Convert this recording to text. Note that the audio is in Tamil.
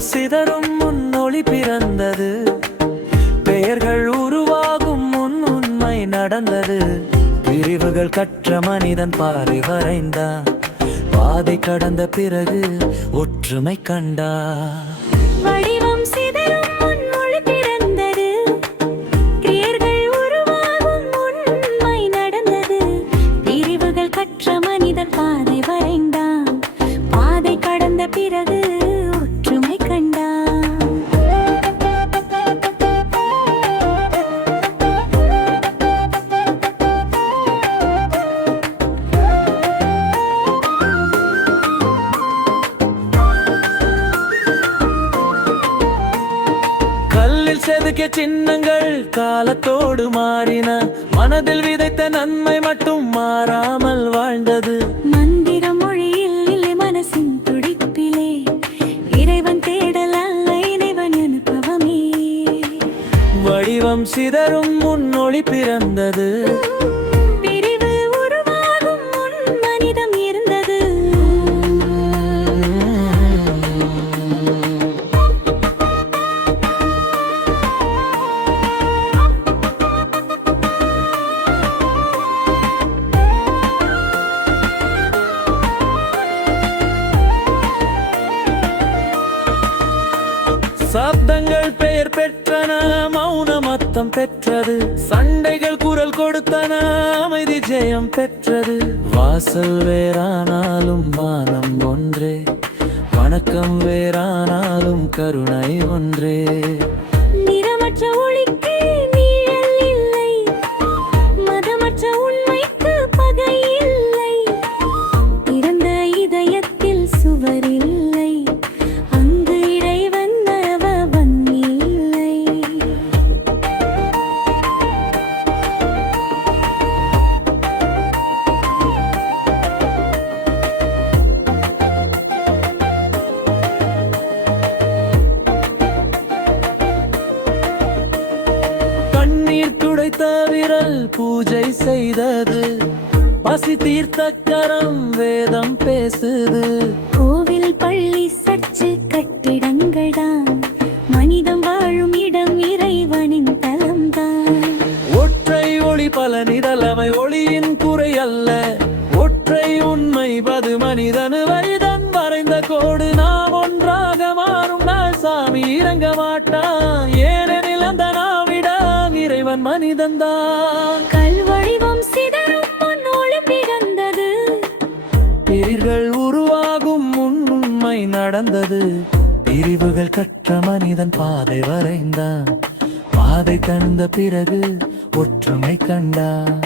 சிதறும் முன் ஒளி பிறந்தது. பெயர்கள் உருவாகும் முன் உண்மை நடந்தது. பிரிவுகள் கற்ற மனிதன் பாதை வரைந்தான். பாதை கடந்த பிறகு ஒற்றுமை கண்டான். வடிவம் சிதறும் முன் ஒளி பிறந்தது. பெயர்கள் உருவாகும் உண்மை நடந்தது. பிரிவுகள் கற்ற மனிதன் பாதை வரைந்தான். பாதை கடந்த பிறகு ஒற்றுமை கண்டான். கல்லில் செதுக்கிய சின்னங்கள் காலத்தோடு மாறின. மனதில் விதைத்த நன்மை மட்டும் மாறாமல் வாழ்ந்தது. மந்திர மொழியில் இல்லை மனசின் துடிப்பிலே. இறைவன் தேடல் அல்ல, இறைவன் அனுபவமே. வடிவம் சிதறும் முன் ஒளி பிறந்தது. பிரிவு உருவாகும் முன் மனிதம் இருந்தது. சப்தங்கள் பெயர் பெற்றன, மௌனம் அர்த்தம் பெற்றது. சண்டைகள் குரல் கொடுத்தன, அமைதி ஜெயம் பெற்றது. வாசல் வேறானாலும் வானம் ஒன்றே. வணக்கம் வேறானாலும் கருணை ஒன்றே. நிறமற்ற ஒளிக்கு நீழல் இல்லை. மதமற்ற உண்மைக்கு பகை இல்லை. பிறந்த இதயத்தில் சுவர் இல்லை. அங்கு இறைவன் அவன் இல்லை. கண்ணீர் துடைத்த விரல் பூஜை செய்தது. பசி தீர்த்த கரம் வேதம் பேசுது. கோவில் பள்ளி சர்ச்சு கட்டிடங்கள்தான். மனிதம் வாழும் இடம் இறைவனின் தலம்தான். ஒற்றை ஒளி பல நிழலமை ஒளியின் குறை அல்ல. ஒற்றை உண்மை பது மனிதனு வரிதன் வரைந்த கோடு. நாம் ஒன்றாக மாறும் நாள் சாமி இறங்க மாட்டான். ஏனெனில் அந்த நாவிடான் இறைவன் மனிதன்தான். கல் வடிவம் சிதறும் முன் ஒளி பிறந்தது. பிரிவுகள் உருவாகும் முன் உண்மை நடந்தது. பிரிவுகள் கற்ற மனிதன் பாதை வரைந்தான். பாதை கடந்த பிறகு ஒற்றுமை கண்டான்.